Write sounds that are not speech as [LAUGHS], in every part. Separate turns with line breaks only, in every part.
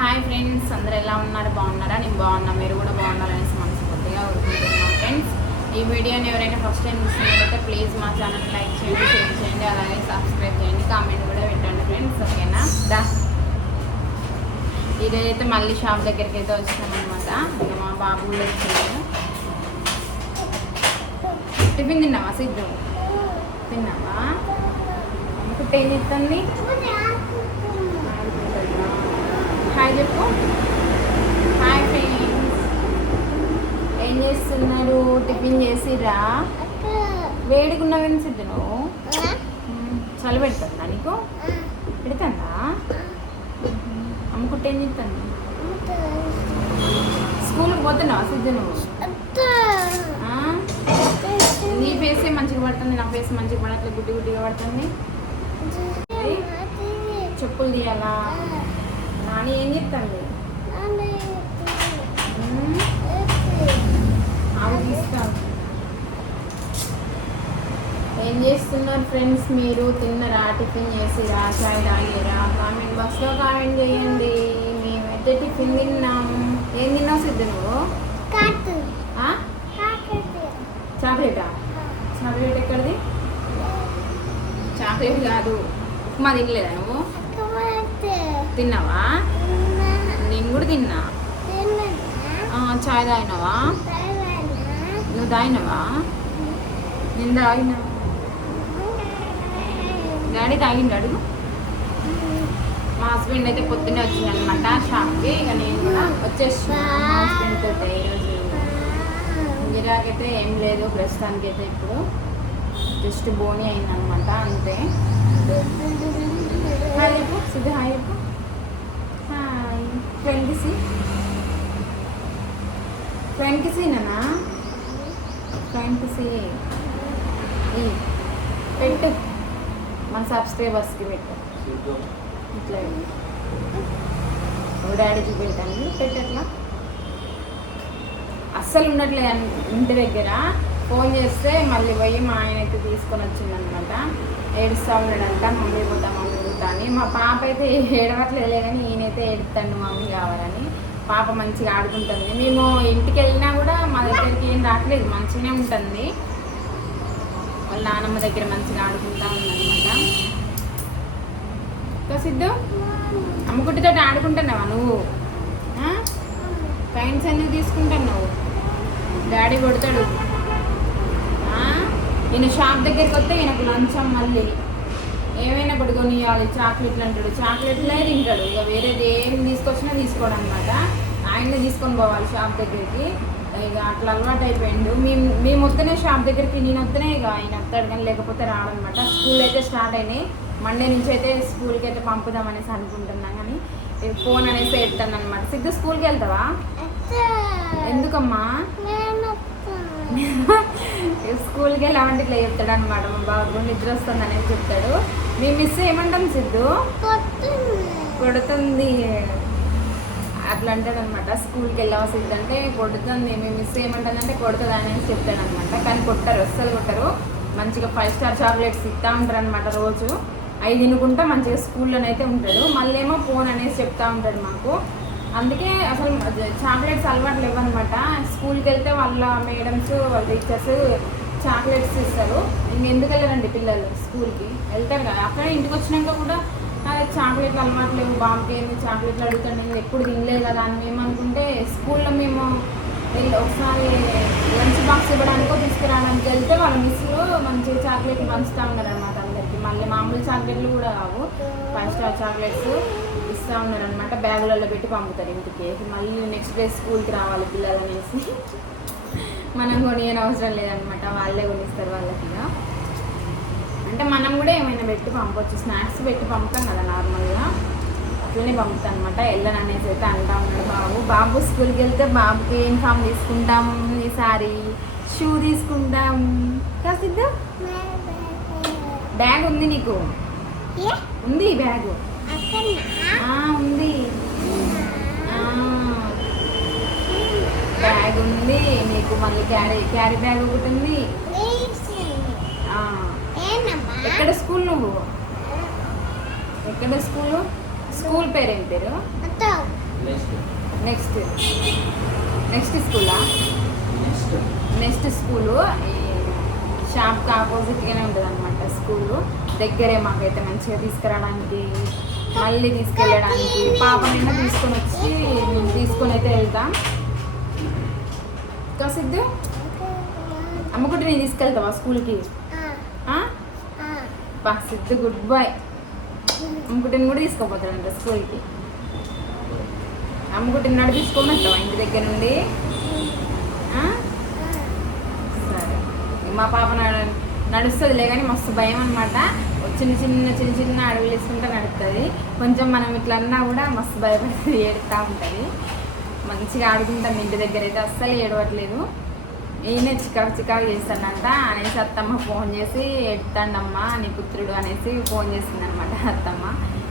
Hi friends అందరు ఎలా ఉన్నారు? బాగున్నారా? నేను బాగున్నా మీరు కూడా బాగున్నారనేసి మనస్ఫూర్తిగా కోరుకుంటున్నాను ఫ్రెండ్స్. ఈ వీడియోని ఎవరైనా ఫస్ట్ టైం చూస్తున్నట్లయితే ప్లీజ్ మా ఛానల్ లైక్ చేయండి షేర్ చేయండి అలాగే సబ్స్క్రైబ్ చేయండి కామెంట్ కూడా పెట్టండి ఫ్రెండ్స్ ఓకేనా? దా. ఇదైతే మళ్ళీ షాప్ దగ్గరికి అయితే వచ్చామన్నమాట. ఇంకా మా బాబు కూడా వచ్చింది టిఫిన్ తిన్నావా సిద్ధు? తిన్నావా? ఇంకొకటి ఏం చెప్తుంది హాయ్ చెప్పు. Hi friends. ఏం చేస్తున్నారు? టిఫిన్ చేసిరా వేడిగున్నవేం సిద్ధు నువ్వు? మ్మ్. చలి పెడుతుందా నీకు? పెడుతుందా? అమ్ముకుంటే ఏం చెప్తాను స్కూల్కి పోతున్నావా సిద్ధు నువ్వు? ఆ? నీ ఫేసే మంచిగా పడుతుంది నా ఫేస్ మంచిగా పడట్లేదు గుడ్డి గుడ్డిగా పడుతుంది. చెప్పులు తీయాలా? నాని ఏం చెప్తాను అవి తీస్తాను ఏం చేస్తున్నారు ఫ్రెండ్స్ మీరు? తిన్నరా? టిఫిన్ చేసిరా? చాయ్ తాగిరా? కామెంట్ బాక్స్లో కామెంట్ చేయండి. మేమైతే టిఫిన్ తిన్నాం. ఏం తిన్నావు సిద్ధు నువ్వు? చాక్లెటా? చాక్లెట్ ఎక్కడిది? చాక్లెట్ కాదు. ఉప్మా తినలేదా నువ్వు? తిన్నావా? నేను కూడా తిన్నా. చాయ్ తాగినావా? నువ్వు తాగినావా? నేను తాగినా. డాడీ తాగిండు అడుగు మా హస్బెండ్ అయితే పొద్దున్నే వచ్చిందనమాట షాప్కి. ఇక నేను కూడా వచ్చేసిన మా హస్బెండ్ తోటి ఈరోజు గిరాకైతే ఏం లేదు ప్రస్తుతానికి అయితే ఇప్పుడు. జస్ట్ బోని అయిందనమాట అంతే. హాయ్ సిద్ధు హాయ్ ఫ్రెండ్కి సి. ఫ్రెండ్కి సీనా ఫ్రెండ్కి సి. పెట్టు. మన సబ్స్క్రైబర్స్కి పెట్టు. ఇట్లా డాడీ చూపెట్టాను పెట్టట్లా? అస్సలు ఉండట్లేదు అన్- ఇంటి దగ్గర. ఫోన్ చేస్తే మళ్ళీ పోయి మా ఆయన అయితే తీసుకొని వచ్చిందనమాట. ఏడుస్తూ ఉన్నాడంట మమ్మీ పోతా మమ్మీ మా పాప అయితే ఏడవట్లేదు కానీ ఈయనైతే ఏడుతాడు మమ్మీ కావాలని. పాప మంచిగా ఆడుకుంటుంది. మేము ఇంటికి వెళ్ళినా కూడా మా దగ్గరికి ఏం రావట్లేదు మంచిగానే ఉంటుంది. వాళ్ళ నానమ్మ దగ్గర మంచిగా ఆడుకుంటా ఉందన్నమాట. సిద్ధు అమ్మగుడ్డితో ఆడుకుంటున్నావా నువ్వు? ఫైన్స్ అన్నీ తీసుకుంటున్నావు. డాడీ కొడతాడు. నేను ఈయన షాప్ దగ్గరికి వస్తే ఈయనకు లంచం మళ్ళీ. ఏమైనా ఒకటి కొనియాలి చాక్లెట్లు అంటాడు. చాక్లెట్లే తింటాడు. ఇక వేరేది ఏం తీసుకొచ్చినా తీసుకోవడం అనమాట ఆయన్నే తీసుకొని పోవాలి షాప్ దగ్గరికి. ఇక అట్లా అలవాటు అయిపోయిండు. మేము మేము వస్తేనే షాప్ దగ్గరికి నేను వస్తేనే ఇక ఆయన వస్తాడు కానీ లేకపోతే రాడనమాట స్కూల్ అయితే స్టార్ట్ అయినాయి. మండే నుంచి అయితే స్కూల్కి అయితే పంపుదాం అనేసి అనుకుంటున్నాం కానీ ఫోన్ అనేసి ఎత్తాను అనమాట సిద్ధు స్కూల్కి వెళ్తావా? ఎందుకమ్మా? [LAUGHS] స్కూల్కి వెళ్ళి ఇట్లా చెప్తాడు అనమాట మా బాబు నిద్ర వస్తుంది అనేది చెప్తాడు. మీ మిస్ ఏమంటాం సిద్ధు? కొడుతుంది. అట్లా అంటాడు అనమాట స్కూల్కి వెళ్ళాల్సి అంటే కొడుతుంది. మీ మిస్ ఏమంటుందంటే కొడుతుంది అనేసి చెప్తాడు అనమాట కానీ కొట్టరు అస్సలు కొట్టరు. మంచిగా ఫైవ్ స్టార్ చాక్లెట్స్ ఇస్తూ ఉంటారు అనమాట రోజు. అవి తినుకుంటా మంచిగా స్కూల్లోనైతే ఉంటాడు. మళ్ళీ ఏమో ఫోన్ అనేసి చెప్తా ఉంటాడు మాకు. అందుకే అసలు చాక్లెట్స్ అలవాటు లేవన్నమాట. స్కూల్కి వెళ్తే వాళ్ళ మేడమ్స్ వాళ్ళ టీచర్స్ చాక్లెట్స్ ఇస్తారు. ఇంకెందుకు వెళ్ళారండి పిల్లలు స్కూల్కి? వెళ్తారు కదా. అక్కడ ఇంటికి వచ్చినాక కూడా చాక్లెట్లు అలవాటు లేవు. బాబుకి ఏమి చాక్లెట్లు అడుగుతాను నేను ఎప్పుడు తినలేదు కదా అని మేము అనుకుంటే స్కూల్లో మేము ఒకసారి లంచ్ బాక్స్ ఇవ్వడానికో తీసుకురావడానికి వెళ్తే వాళ్ళ మిస్లో మంచి చాక్లెట్లు పంచుతా ఉన్నారు అనమాట మళ్ళీ మామూలు చాక్లెట్లు కూడా కావు. Five star chocolates. ఇస్తూ ఉన్నారు అనమాట బ్యాగులలో పెట్టి పంపుతారు ఇంటికి. మళ్ళీ నెక్స్ట్ డే స్కూల్కి రావాలి పిల్లలు అనేసి. మనం కొనియని అవసరం లేదనమాట వాళ్ళే కొనిస్తారు వాళ్ళకి. అంటే మనం కూడా ఏమైనా పెట్టి పంపొచ్చు. స్నాక్స్ పెట్టి పంపుతాం కదా నార్మల్గా అట్లనే పంపుతాం అనమాట వెళ్ళను అనేసి అయితే అంటా ఉన్నాడు బాబు. బాబు స్కూల్కి వెళ్తే బాబుకి యూనిఫామ్ తీసుకుంటాం ఈసారి షూ తీసుకుంటాం. కాసిద్దా బ్యాగ్ ఉంది నీకు? ఉంది బ్యాగ్ ఉంది. ఆ, బ్యాగ్ ఉంది. నీకు మళ్ళీ క్యారీ క్యారీ బ్యాగ్ ఒకటి ఉంది. ఆ, ఎక్కడ స్కూల్ నువ్వు? ఎక్కడ స్కూల్? స్కూల్ పేరు ఏం పేరు?
నెక్స్ట్.
నెక్స్ట్. నెక్స్ట్ స్కూలా?
నెక్స్ట్.
నెక్స్ట్ స్కూలు ఈ షాప్కి ఆపోజిట్గానే ఉంటుంది అనమాట స్కూలు. దగ్గరే మాకైతే మంచిగా తీసుకురావడానికి మళ్ళీ తీసుకెళ్ళడానికి. పాప నిన్న తీసుకొని వచ్చి తీసుకొని అయితే వెళ్తాం ఇంకా సిద్ధు? అమ్మకుంటే నేను తీసుకెళ్తావా స్కూల్కి? బా సిద్ధు గుడ్ బాయ్. అమ్మకుటిని కూడా తీసుకోపోతాడంట స్కూల్కి. అమ్మకుటిని నడు ఇంటి దగ్గర నుండి? సరే. మా పాప నడు నడుస్తుందిలే కానీ మస్తు భయం అనమాట చిన్న చిన్న చిన్న చిన్న అడుగులు వేసుకుంటే నడుపుతుంది. కొంచెం మనం ఇట్లా అన్నా కూడా మస్తు భయపడి ఏడుతూ ఉంటుంది. మంచిగా ఆడుకుంటాం ఇంటి దగ్గర అయితే అస్సలు ఏడవట్లేదు. నేనే చికాకు చికాకు చేస్తానంట అనేసి అత్తమ్మ ఫోన్ చేసి ఎడతాండమ్మా నీ పుత్రుడు అనేసి ఫోన్ చేసింది అనమాట అత్తమ్మ.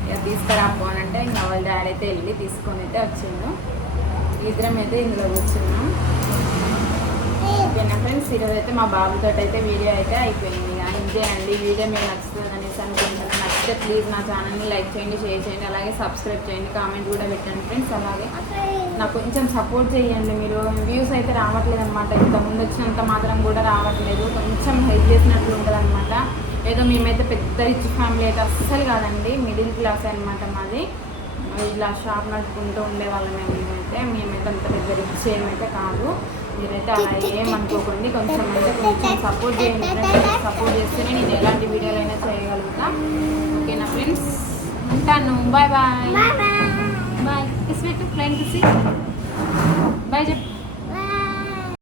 ఇక తీసుకురా ఫోన్ అంటే ఇంకా వాళ్ళ డాడీ అయితే వెళ్ళి తీసుకొని అయితే వచ్చిండు. ఇద్దరం అయితే ఇందులో కూర్చున్నాం. ఓకేనా ఫ్రెండ్స్ ఈరోజు అయితే మా బాబుతో అయితే వీడియో అయితే అయిపోయింది. ఇక అండి. వీడియో మీకు నచ్చుతుంది అనేసి అనుకుంటున్నాను. నచ్చితే ప్లీజ్ నా ఛానల్ని లైక్ చేయండి షేర్ చేయండి అలాగే సబ్స్క్రైబ్ చేయండి కామెంట్ కూడా పెట్టండి ఫ్రెండ్స్ అలాగే నాకు కొంచెం సపోర్ట్ చేయండి మీరు. వ్యూస్ అయితే రావట్లేదు అనమాట ఇంత ముందు వచ్చినంత మాత్రం కూడా రావట్లేదు. కొంచెం హెల్ప్ చేసినట్లు ఉంటుంది అనమాట ఏదో మేమైతే పెద్ద రిచ్ ఫ్యామిలీ అయితే అస్సలు కాదండి. మిడిల్ క్లాస్ అనమాట మాది. ఇలా షాప్ నడుపుకుంటూ ఉండేవాళ్ళమే మేమైతే. మేమైతే అంత పెద్ద రిచ్ ఏమైతే కాదు. మీరైతే అలా ఏమనుకోకండి కొంచెం అంటే కొంచెం సపోర్ట్ చేయండి. సపోర్ట్ చేస్తేనే నేను ఎలాంటి వీడియోలు అయినా చేయగలుగుతా. ఓకేనా ఫ్రెండ్స్ ఉంటాను. బాయ్ బాయ్ బాయ్ కిస్ పెట్టు ఫ్రెండ్ కిసి బాయ్ చెప్పు.